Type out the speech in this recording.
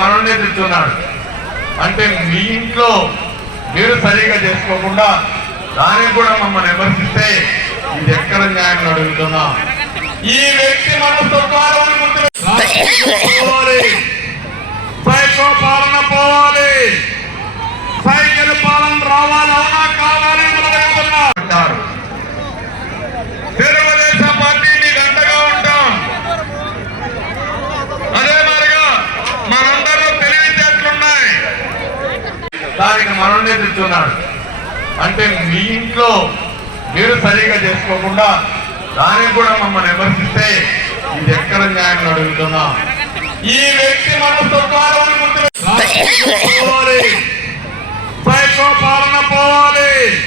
మనల్ని తిడుతున్నాడు. అంటే మీ ఇంట్లో మీరు సరిగా చేసుకోకుండా దానికి కూడా మమ్మల్ని విమర్శిస్తే ఇది ఎక్కడ న్యాయం అడుగుతున్నా. ఈ వ్యక్తి మనస్తత్వాలను గుర్తు మనల్ని తిడుతున్నాడు. అంటే మీ ఇంట్లో మీరు సరిగా చేసుకోకుండా దానికి కూడా మమ్మల్ని విమర్శిస్తే ఇది ఎక్కడ న్యాయం అడుగుతున్నా? ఈ వ్యక్తి మనస్తత్వాలను పోవాలి. పోవాలి.